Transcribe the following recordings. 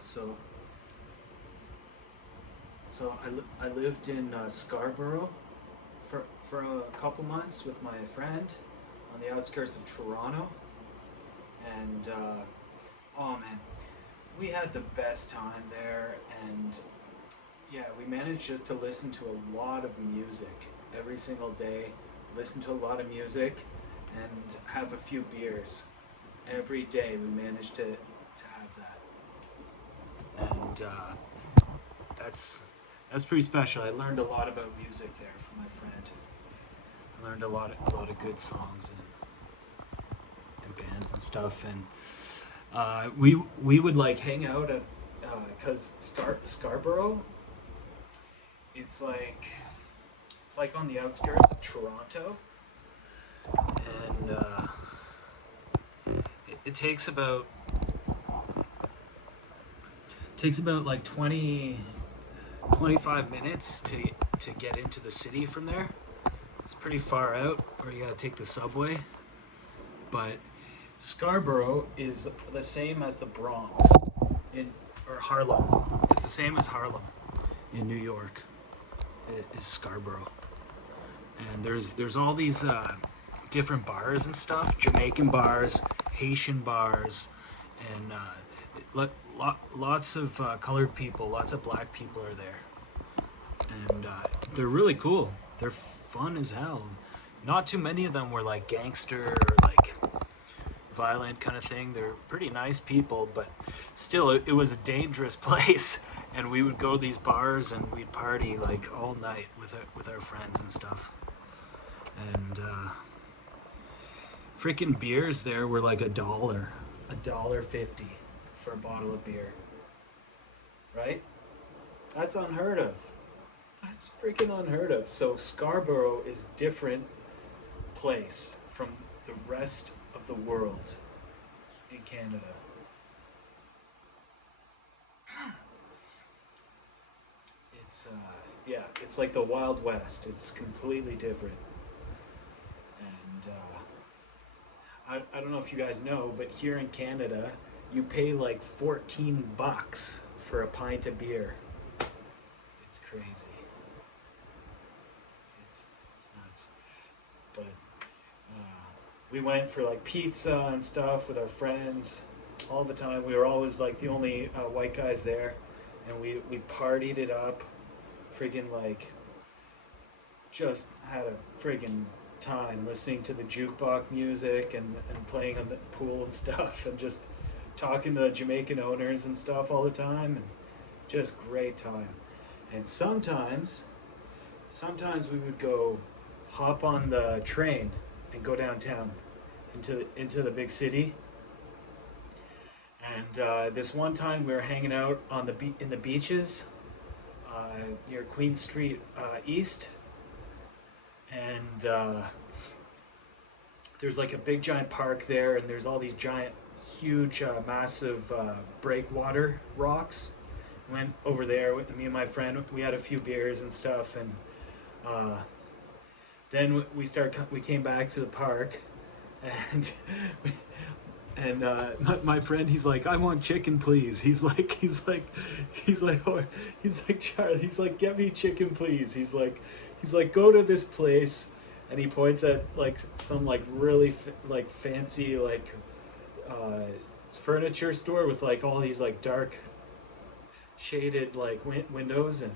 so I lived in Scarborough for a couple months with my friend on the outskirts of Toronto, and oh man, we had the best time there, and yeah, we managed just to listen to a lot of music every single day, listen to a lot of music, and have a few beers every day. We managed to have that, and that's that's pretty special. I learned a lot about music there from my friend. I learned a lot of good songs and bands and stuff, and we would like hang out at because Scarborough, it's like on the outskirts of Toronto, and it takes about like 25 minutes to get into the city from there. It's pretty far out, or you gotta take the subway. But Scarborough is the same as the Bronx in or Harlem. It's the same as Harlem in New York. It is Scarborough, and there's all these different bars and stuff. Jamaican bars, Haitian bars, and lots of colored people, lots of black people are there, and they're really cool. They're fun as hell. Not too many of them were like gangster or like violent kind of thing. They're pretty nice people, but still, it was a dangerous place. And we would go to these bars and we'd party like all night with our friends and stuff. And freaking beers there were like $1.50 for a bottle of beer. Right? That's unheard of. That's freaking unheard of. So Scarborough is different place from the rest of the world in Canada. It's yeah, it's like the Wild West. It's completely different. And I don't know if you guys know, but here in Canada, you pay like $14 for a pint of beer. It's crazy. It's nuts. But we went for like pizza and stuff with our friends all the time. We were always like the only white guys there, and we partied it up. Freaking like just had a friggin' time listening to the jukebox music and playing on the pool and stuff, and just talking to the Jamaican owners and stuff all the time, and just great time. And sometimes we would go hop on the train and go downtown into the big city. And this one time we were hanging out on in the beaches near Queen Street East, and there's like a big giant park there, and there's all these giant, huge, massive breakwater rocks. Went over there with me and my friend. We had a few beers and stuff, and then we came back to the park, and my friend, he's like, I want chicken, please. He's like, Charlie. He's like, get me chicken, please. He's like, go to this place, and he points at like some like really like fancy like furniture store with like all these like dark shaded like windows, and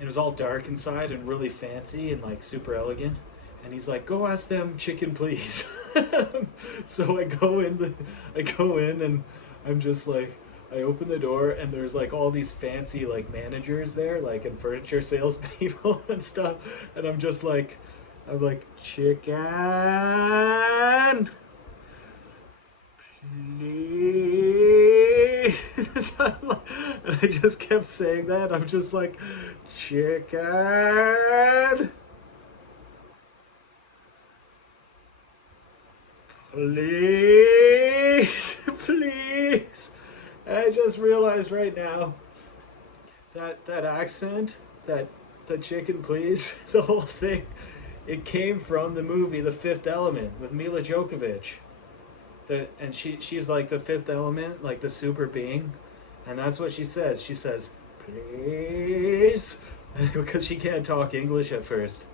it was all dark inside and really fancy and like super elegant. And he's like, go ask them chicken, please. So I go in and I'm just like, I open the door, and there's like all these fancy like managers there, like, and furniture salespeople and stuff. And I'm like, chicken, please. And I just kept saying that. I'm just like, chicken, please, please. And I just realized right now that accent, that the chicken, please, the whole thing, it came from the movie The Fifth Element with Mila Djokovic. and she's like the fifth element, like the super being, and that's what she says. She says, "Please," because she can't talk English at first,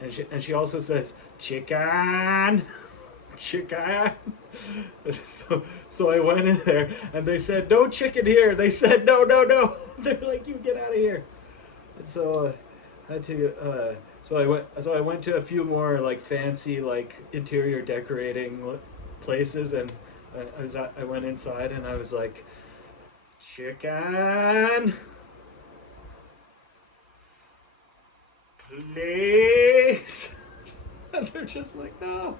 and she also says, "Chikaaaan." Chikaaaan. So I went in there and they said no chicken here. They said no, no, no. They're like, you get out of here. And so I had to. So I went to a few more like fancy like interior decorating places, and I went inside and I was like, chicken, please. And they're just like, no.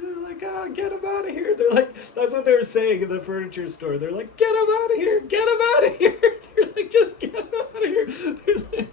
They're like, oh, get him out of here. They're like, that's what they were saying in the furniture store. They're like, get him out of here, get him out of here. They're like, just get him out of here. They're like,